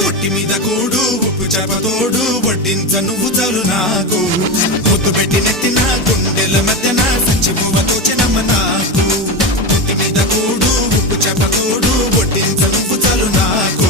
ఒట్టి మీద కూడు ఉప్పు చేపతోడు వడ్డించ నువ్వు చాలు నాకు ముద్దు పెట్టి నెత్తిన గుండెల మధ్యన సంచిపువతో చెనమ్మ నాకు ఒట్టి మీద కూడు ఉప్పు చేపతోడు వడ్డించ నువ్వు చాలు నాకు